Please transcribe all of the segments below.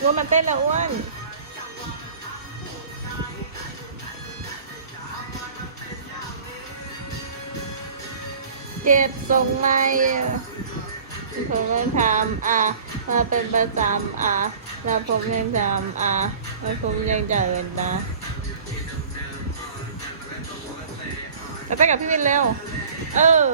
อ้วนมาเต้นแล้วอ้วนเจ็บทรงไม่ผมต้องทำอะ มาเป็นประจำอะแล้วผมยังจำอะแล้วผมยังเจริญนะไปกับพี่วินเร็ว เออ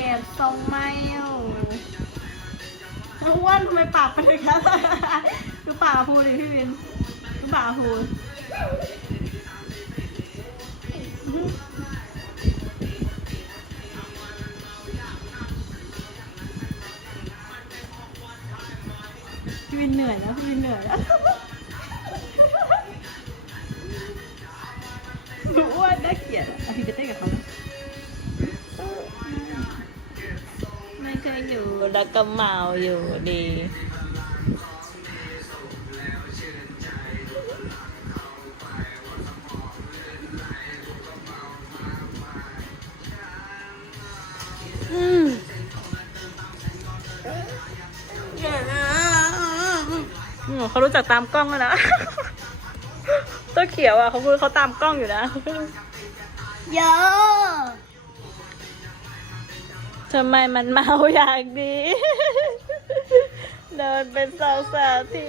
ก็บทรงไม่อยู่อ้วนทำไมปากเป็นอย่างนั้นดูปากพูดิพี่วินดูปากพูดพี่วินเหนื่อยนะพี่วินเหนื่อยนะดูอ้วนน่าเกลียดอะเอาพี่ไปเต้นกับเขาไหม อยู่แล้วก็เมาอยู่ดีอืมอืมเขารู้จักตามกล้องแล้วนะตัวเขียวอะเขาคือเขาตามกล้องอยู่นะเยอะ ทำไมมันเมาอย่างนี้ เดินเป็นสาวสาวที